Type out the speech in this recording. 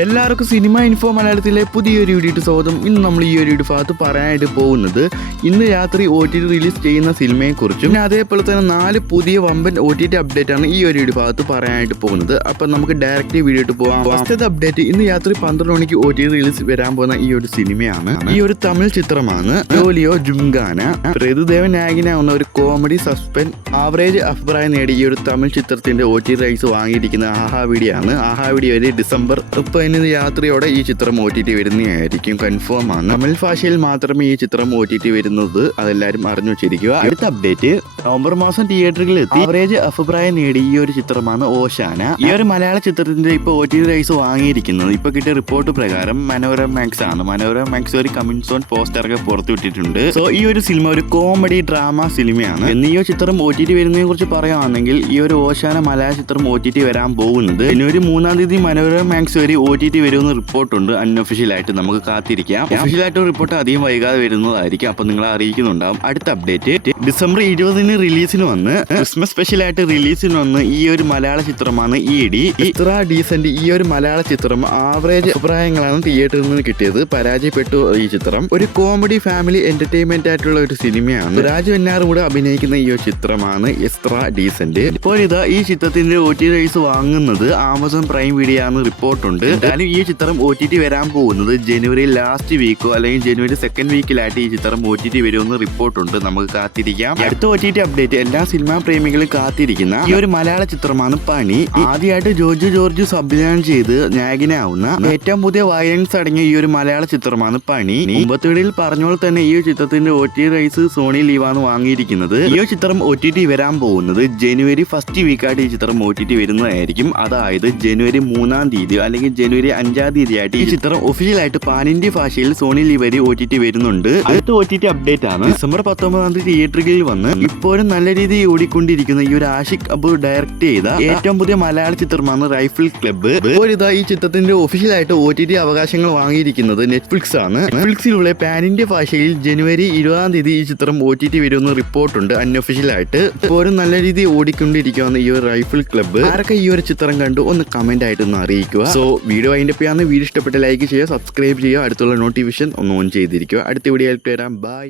എല്ലാവർക്കും cinema info മലയാളത്തിലെ പുതിയൊരു വീഡിയോ സ്വാഗതം. ഇന്ന് നമ്മൾ ഈ ഒരു ഭാഗത്ത് പറയാനായിട്ട് പോകുന്നത് ഇന്ന് രാത്രി OTT റിലീസ് ചെയ്യുന്ന സിനിമയെക്കുറിച്ചും പിന്നെ അതേപോലെ തന്നെ 4 പുതിയ വമ്പൻ OTT അപ്ഡേറ്റ് ആണ് ഈ ഒരു ഭാഗത്ത് പറയാനായിട്ട് പോകുന്നത്. അപ്പം നമുക്ക് ഡയറക്റ്റ് വീഡിയോ ഇട്ട് പോകാം. ഫസ്റ്റത്തെ അപ്ഡേറ്റ് ഇന്ന് രാത്രി 12 മണിക്ക് OTT റിലീസ് വരാൻ പോകുന്ന ഈ ഒരു സിനിമയാണ്. ഈ ഒരു തമിഴ് ചിത്രമാണ് ജോലിയോ ജുംഗാന. പ്രഭുദേവൻ നായകനാവുന്ന ഒരു കോമഡി സസ്പെൻസ് ആവറേജ് അഭിപ്രായം നേടി ഈ ഒരു തമിഴ് ചിത്രത്തിന്റെ OTT റൈറ്റ്സ് വാങ്ങിയിരിക്കുന്ന ആഹാ വീഡിയോ ആണ്. ആഹാ വീഡിയോ വരെ ഡിസംബർ 30 രാത്രിയോടെ ഈ ചിത്രം OTT വരുന്നതായിരിക്കും, കൺഫേം ആണ്. തമിഴ് ഭാഷയിൽ മാത്രമേ ഈ ചിത്രം OTT വരുന്നത്, അതെല്ലാവരും അറിഞ്ഞു വെച്ചിരിക്കുക. അടുത്ത അപ്ഡേറ്റ് നവംബർ മാസം തിയേറ്ററുകളിൽ എത്തി ആവറേജ് അഭിപ്രായം നേടി ഈ ഒരു ചിത്രമാണ് ഓശാന. ഈ ഒരു മലയാള ചിത്രത്തിന്റെ ഇപ്പൊ OTT റൈറ്റ്സ് വാങ്ങിയിരിക്കുന്നത് ഇപ്പൊ കിട്ടിയ റിപ്പോർട്ട് പ്രകാരം മനോരമ മാക്സ് ആണ്. മനോരമ മാക്സ് ഒരു കമ്മിങ് സോൺ പോസ്റ്ററൊക്കെ പുറത്തുവിട്ടിട്ടുണ്ട്. സോ ഈ ഒരു സിനിമ ഒരു കോമഡി ഡ്രാമ സിനിമയാണ്. ഈ ഒരു ചിത്രം OTT വരുന്നതിനെ കുറിച്ച് പറയുകയാണെങ്കിൽ ഈ ഒരു ഓശാന മലയാള ചിത്രം OTT വരാൻ പോകുന്നത് ജനുവരി 3 മനോരമ മാക്സ് വരെ OTT വരുമെന്ന് റിപ്പോർട്ടുണ്ട്. അൺഒഫീഷ്യലായിട്ട് നമുക്ക് കാത്തിരിക്കാം. ഒഫീഷ്യലായിട്ട് റിപ്പോർട്ട് അധികം വൈകാതെ വരുന്നതായിരിക്കും, അപ്പൊ നിങ്ങളെ അറിയിക്കുന്നുണ്ടാവും. അടുത്ത അപ്ഡേറ്റ് ഡിസംബർ 20 റിലീസിന് വന്ന് ക്രിസ്മസ് സ്പെഷ്യലായിട്ട് റിലീസിന് വന്ന് ഈ ഒരു മലയാള ചിത്രമാണ് ഇത്ര ഡീസന്റ്. ഈ ഒരു മലയാള ചിത്രം ആവറേജ് അഭിപ്രായങ്ങളാണ് തിയേറ്ററിൽ നിന്ന് കിട്ടിയത്, പരാജയപ്പെട്ടു. ഈ ചിത്രം ഒരു കോമഡി ഫാമിലി എന്റർടൈൻമെന്റ് ആയിട്ടുള്ള ഒരു സിനിമയാണ്. രാജു വെന്നാർ കൂടെ അഭിനയിക്കുന്ന ഈ ഒരു ചിത്രമാണ് ഇത്ര ഡീസന്റ്. ഇപ്പോൾ ഇതാ ഈ ചിത്രത്തിന്റെ OTT റൈറ്റ്സ് വാങ്ങുന്നത് ആമസോൺ പ്രൈം വീഡിയോ ആണ് റിപ്പോർട്ടുണ്ട്. എന്തായാലും ഈ ചിത്രം OTT വരാൻ പോകുന്നത് ജനുവരി ലാസ്റ്റ് വീക്കോ അല്ലെങ്കിൽ ജനുവരി 2nd വീക്കിലായിട്ട് ഈ ചിത്രം OTT വരുമെന്ന് റിപ്പോർട്ടുണ്ട്. നമുക്ക് കാത്തിരിക്കാം. അടുത്ത OTT അപ്ഡേറ്റ് എല്ലാ സിനിമാ പ്രേമികളും കാത്തിരിക്കുന്ന ഈ ഒരു മലയാള ചിത്രമാണ് പണി. ആദ്യമായിട്ട് ജോർജ് സംവിധാനം ചെയ്ത് നായകനാവുന്ന ഏറ്റവും പുതിയ വയലൻസ് അടങ്ങിയ ഈ ഒരു മലയാള ചിത്രമാണ് പണി. മുമ്പത്തേടിയിൽ പറഞ്ഞോളെ തന്നെ ഈ ഒരു ചിത്രത്തിന്റെ OTT റൈറ്റ്സ് സോണി ലീവാണ് വാങ്ങിയിരിക്കുന്നത്. ഈ ഒരു ചിത്രം OTT വരാൻ പോകുന്നത് ജനുവരി 1st വീക്കായിട്ട് ഈ ചിത്രം OTT വരുന്നതായിരിക്കും. അതായത് ജനുവരി 3 അല്ലെങ്കിൽ ജനുവരി 5 ആയിട്ട് ഈ ചിത്രം ഒഫീഷ്യലായിട്ട് പാൻ ഇന്ത്യ ഭാഷയിൽ സോണി ലീവ് വരെ OTT വരുന്നുണ്ട്. അടുത്ത OTT അപ്ഡേറ്റ് ആണ് ഡിസംബർ 19 തിയേറ്ററുകളിൽ വന്ന് ഇപ്പോഴും നല്ല രീതിയിൽ ഓടിക്കൊണ്ടിരിക്കുന്ന ഈ ഒരു ആഷിഖ് അബു ഡയറക്ട് ചെയ്ത ഏറ്റവും പുതിയ മലയാള ചിത്രമാണ് റൈഫിൾ ക്ലബ്ബ്. ഇതാ ഈ ചിത്രത്തിന്റെ ഒഫീഷ്യലായിട്ട് OTT അവകാശങ്ങൾ വാങ്ങിയിരിക്കുന്നത് നെറ്റ്ഫ്ലിക്സ് ആണ്. നെറ്റ്ഫ്ലിക്സിലൂടെ പാൻ ഇന്ത്യ ഭാഷയിൽ ജനുവരി 20 ഈ ചിത്രം OTT വരുമെന്ന് റിപ്പോർട്ടുണ്ട്. അൺഒഫീഷ്യലായിട്ട് ഇപ്പോഴും നല്ല രീതിയിൽ ഓടിക്കൊണ്ടിരിക്കുകയാണ് ഈ ഒരു റൈഫിൾ ക്ലബ്ബ്. ആരൊക്കെ ഈ ഒരു ചിത്രം കണ്ടു ഒന്ന് കമന്റ് ആയിട്ടൊന്ന് അറിയിക്കുക. സോ വീഡിയോ അതിന്റെ വീഡിയോ ഇഷ്ടപ്പെട്ട ലൈക്ക് ചെയ്യുക, സബ്സ്ക്രൈബ് ചെയ്യുക, അടുത്തുള്ള നോട്ടിഫിക്കേഷൻ ഒന്ന് ഓൺ ചെയ്തിരിക്കുക. അടുത്ത വീഡിയോ ആയിട്ട് വരാം. ബൈ.